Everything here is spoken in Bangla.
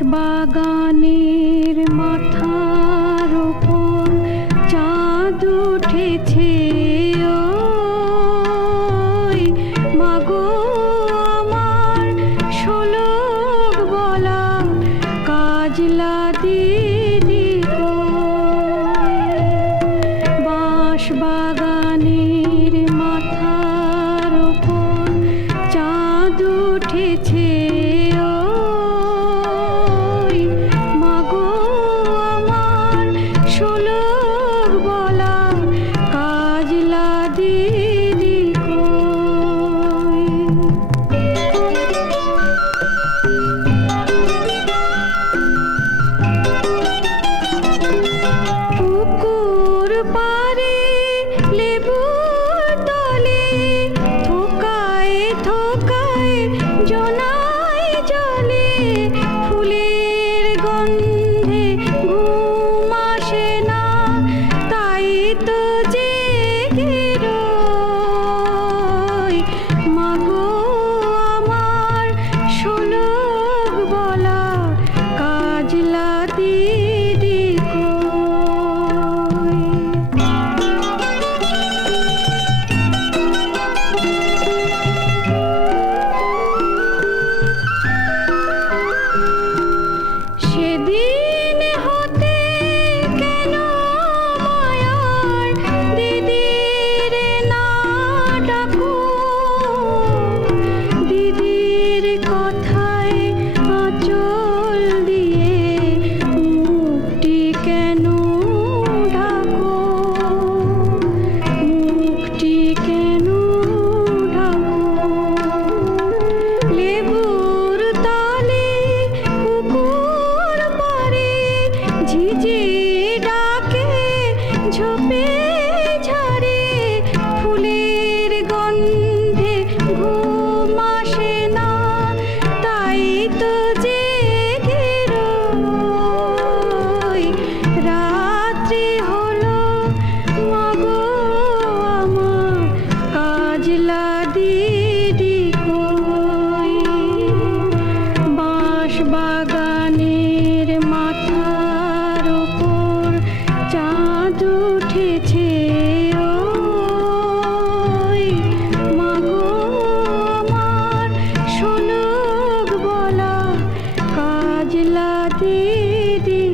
বাঁশবাগানের মাথার উপর চাঁদ উঠেছে, ওই মাগো আমার শোলক বলা কাজলা দিদি কই। বাঁশবাগানের মাথার উপর চাঁদ উঠেছে, শোলক বলা কাজলা দিদি কই। পুকুর পাড়ে লেবুর তলে থোকায় থোকায় জোনাই জলে, ফুলের গন্ধে ঘুম আসে না, তাই তো জেগে রই। মাগো আমার শোলক বলা কাজলা দিদি কই। সেদিন হতে কেন মায়ার দিদির না ডাকো, দিদির কথায় আঁচল দিয়ে মুখটি কেন ঢাকো, মুখটি কেন ঢাকো। লেবুর তলে পুকুর পাড়ে ঝিঝি ডাকে ঝোপে ঝাড়ে, ফুলের গন্ধে ঘুম আসে না, তাই তো জেগে রই। রাত্রি হলো মাগো আমার কাজলা দিদি কই। বাঁশবাগানের মাথার উপর চাঁদ উঠেছে, ওই মাগো আমার শোলক বলা কাজলা দিদি।